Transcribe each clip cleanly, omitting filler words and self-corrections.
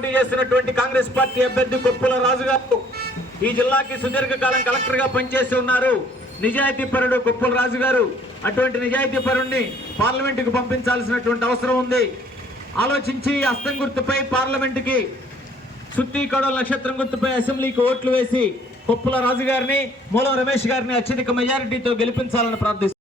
పోటీ చేస్తున్నటువంటి కాంగ్రెస్ పార్టీ అభ్యర్థి కొప్పుల రాజు గారు ఈ జిల్లాకి సుదీర్ఘకాలం కలెక్టర్ గా పనిచేసి ఉన్నారు. నిజాయితీ పరుడు కొప్పుల రాజు గారు. అటువంటి నిజాయితీ పరుణ్ణి పార్లమెంటుకు పంపించాల్సినటువంటి అవసరం ఉంది. ఆలోచించి హస్తం గుర్తుపై పార్లమెంటుకి, సుత్తి కడవల నక్షత్రం గుర్తుపై అసెంబ్లీకి ఓట్లు వేసి కొప్పుల రాజు గారిని, మూలం రమేష్ గారిని అత్యధిక మెజారిటీతో గెలిపించాలని ప్రార్థిస్తున్నాను.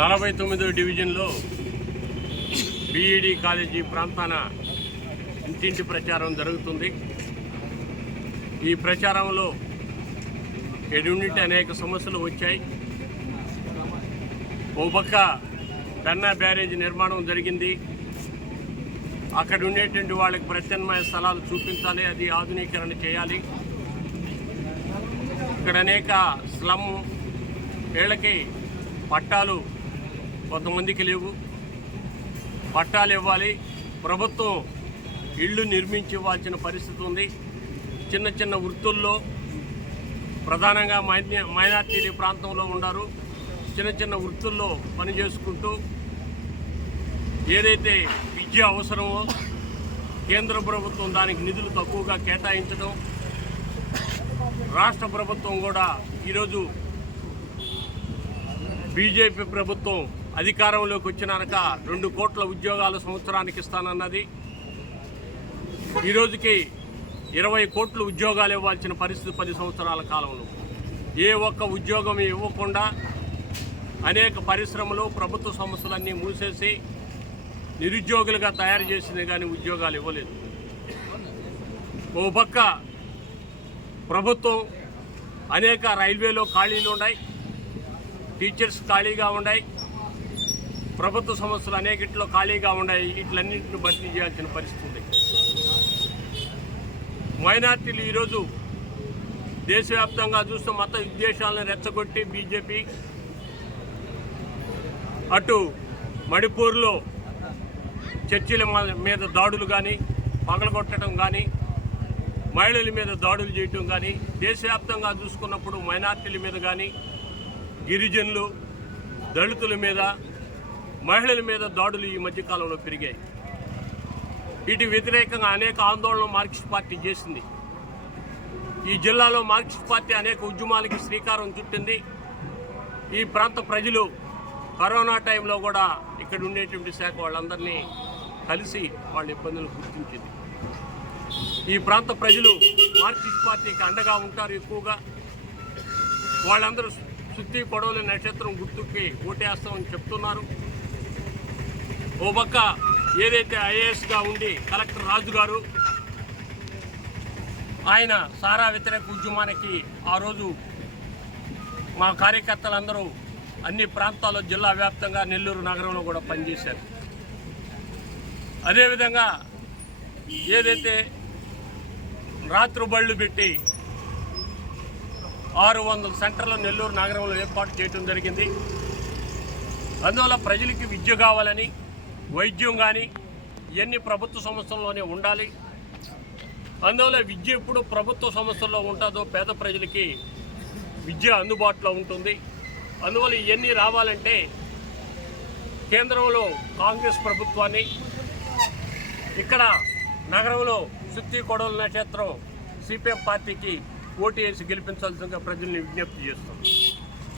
నలభై 49వ డివిజన్లో బీఈడీ కాలేజీ ప్రాంతాన ఇంటింటి ప్రచారం జరుగుతుంది. ఈ ప్రచారంలో ఎన్నింటి అనేక సమస్యలు వచ్చాయి. ఓ పక్క పెన్నా బ్యారేజ్ నిర్మాణం జరిగింది. అక్కడ ఉండేటువంటి వాళ్ళకి ప్రత్యామ్నాయ స్థలాలు చూపించాలి, అది ఆధునీకరణ చేయాలి. ఇక్కడ అనేక స్లమ్ వీళ్ళకి పట్టాలు కొంతమందికి లేవు, పట్టాలు ఇవ్వాలి. ప్రభుత్వం ఇళ్ళు నిర్మించి ఇవ్వాల్సిన పరిస్థితి ఉంది. చిన్న చిన్న వృత్తుల్లో ప్రధానంగా మైనార్టీ ప్రాంతంలో ఉన్నారు. చిన్న చిన్న వృత్తుల్లో పనిచేసుకుంటూ ఏదైతే విద్య అవసరమో కేంద్ర ప్రభుత్వం దానికి నిధులు తక్కువగా కేటాయించడం, రాష్ట్ర ప్రభుత్వం కూడా ఈరోజు బీజేపీ ప్రభుత్వం అధికారంలోకి వచ్చినాక 2 కోట్ల ఉద్యోగాలు సంవత్సరానికి ఇస్తానన్నది. ఈరోజుకి 20 కోట్ల ఉద్యోగాలు ఇవ్వాల్సిన పరిస్థితి 10 సంవత్సరాల కాలంలో. ఏ ఒక్క ఉద్యోగం ఇవ్వకుండా అనేక పరిశ్రమలు, ప్రభుత్వ సంస్థలన్నీ మూసేసి నిరుద్యోగులుగా తయారు చేసింది కానీ ఉద్యోగాలు ఇవ్వలేదు. ఓ పక్క ప్రభుత్వం అనేక రైల్వేలో ఖాళీలు ఉన్నాయి, టీచర్స్ ఖాళీగా ఉన్నాయి, ప్రభుత్వ సంస్థలు అనేకట్లో ఖాళీగా ఉన్నాయి. వీటిలన్నింటిని భర్తీ చేయాల్సిన పరిస్థితి ఉంది. మైనార్టీలు ఈరోజు దేశవ్యాప్తంగా చూస్తూ మత విద్వేషాలను రెచ్చగొట్టి బీజేపీ అటు మణిపూర్లో చర్చిల మీద దాడులు కానీ, పగలగొట్టడం కానీ, మహిళల మీద దాడులు చేయటం కానీ, దేశవ్యాప్తంగా చూసుకున్నప్పుడు మైనార్టీల మీద కానీ, గిరిజనులు, దళితుల మీద, మహిళల మీద దాడులు ఈ మధ్యకాలంలో పెరిగాయి. వీటి వ్యతిరేకంగా అనేక ఆందోళనలు మార్క్సిస్ట్ పార్టీ చేసింది. ఈ జిల్లాలో మార్క్సిస్ట్ పార్టీ అనేక ఉద్యమాలకి శ్రీకారం చుట్టింది. ఈ ప్రాంత ప్రజలు కరోనా టైంలో కూడా ఇక్కడ ఉండేటువంటి శాఖ వాళ్ళందరినీ కలిసి వాళ్ళ ఇబ్బందులు గుర్తించింది. ఈ ప్రాంత ప్రజలు మార్క్సిస్ట్ పార్టీకి అండగా ఉంటారు. ఎక్కువగా వాళ్ళందరూ సుత్తి కొడవలి నక్షత్రం గుర్తుకి ఓటేస్తామని చెప్తున్నారు. ఓ పక్క ఏదైతే ఐఏఎస్గా ఉండి కలెక్టర్ రాజు గారు ఆయన సారా వ్యతిరేక ఉద్యమానికి ఆ రోజు మా కార్యకర్తలందరూ అన్ని ప్రాంతాల్లో జిల్లా వ్యాప్తంగా నెల్లూరు నగరంలో కూడా పనిచేశారు. అదేవిధంగా ఏదైతే రాత్రి బళ్ళు పెట్టి 600 సెంటర్లు నెల్లూరు నగరంలో ఏర్పాటు చేయడం జరిగింది. అందువల్ల ప్రజలకి విద్య కావాలని, వైద్యం కానీ ఇవన్నీ ప్రభుత్వ సంస్థల్లోనే ఉండాలి. అందువల్ల విద్య ఎప్పుడు ప్రభుత్వ సంస్థల్లో ఉంటుందో పేద ప్రజలకి విద్య అందుబాటులో ఉంటుంది. అందువల్ల ఇవన్నీ రావాలంటే కేంద్రంలో కాంగ్రెస్ ప్రభుత్వాన్ని, ఇక్కడ నగరంలో సుత్తి కొడవలి నక్షత్రం సిపిఎం పార్టీకి ఓటు వేసి గెలిపించాల్సిందిగా ప్రజల్ని విజ్ఞప్తి చేస్తాం.